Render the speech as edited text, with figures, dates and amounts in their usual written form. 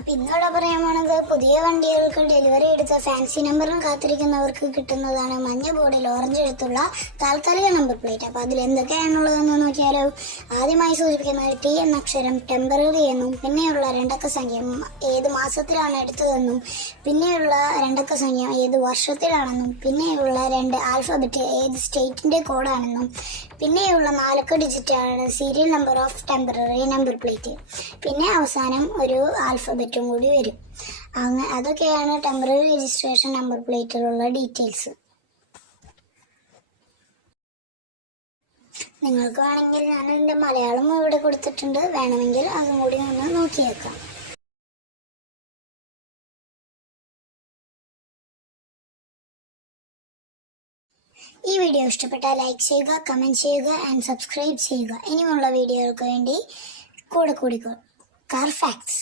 അപ്പോൾ ഇന്നിവിടെ പറയാൻ പോണത് പുതിയ വണ്ടികൾക്ക് ഡെലിവറി എടുത്ത ഫാൻസി നമ്പറിൽ കാത്തിരിക്കുന്നവർക്ക് കിട്ടുന്നതാണ് മഞ്ഞ ബോർഡിൽ ഓറഞ്ച് എഴുത്തുള്ള താൽക്കാലിക നമ്പർ പ്ലേറ്റ്. അപ്പോൾ അതിൽ എന്തൊക്കെയാണുള്ളതെന്ന് നോക്കിയാലോ. ആദ്യമായി സൂചിപ്പിക്കുന്നത് ടി എന്ന അക്ഷരം ടെമ്പററി എന്നും, പിന്നെയുള്ള രണ്ടക്ക സംഖ്യ ഏത് മാസത്തിലാണ് എടുത്തതെന്നും, പിന്നെയുള്ള രണ്ടക്ക സംഖ്യ ഏത് വർഷത്തിലാണെന്നും, പിന്നെയുള്ള രണ്ട് ആൽഫബറ്റ് ഏത് സ്റ്റേറ്റിൻ്റെ കോഡാണെന്നും, പിന്നെയുള്ള 4 ഡിജിറ്റാണ് serial number of temporary number plate. പിന്നെ അവസാനം ഒരു ആൽഫബറ്റും കൂടി വരും. അതൊക്കെയാണ് ടെമ്പററി രജിസ്ട്രേഷൻ നമ്പർ പ്ലേറ്റിലുള്ള ഡീറ്റെയിൽസ്. നിങ്ങൾക്ക് വേണമെങ്കിൽ ഞാൻ എൻ്റെ മലയാളം ഇവിടെ കൊടുത്തിട്ടുണ്ട്, വേണമെങ്കിൽ അതും കൂടി ഒന്ന് നോക്കിയേക്കാം. ഈ വീഡിയോ ഇഷ്ടപ്പെട്ടാൽ ലൈക്ക് ചെയ്യുക, കമൻറ്റ് ചെയ്യുക ആൻഡ് സബ്സ്ക്രൈബ് ചെയ്യുക. ഇനിയുള്ള വീഡിയോകൾക്ക് വേണ്ടി കൂടെ കൂടിക്കോ. Car facts.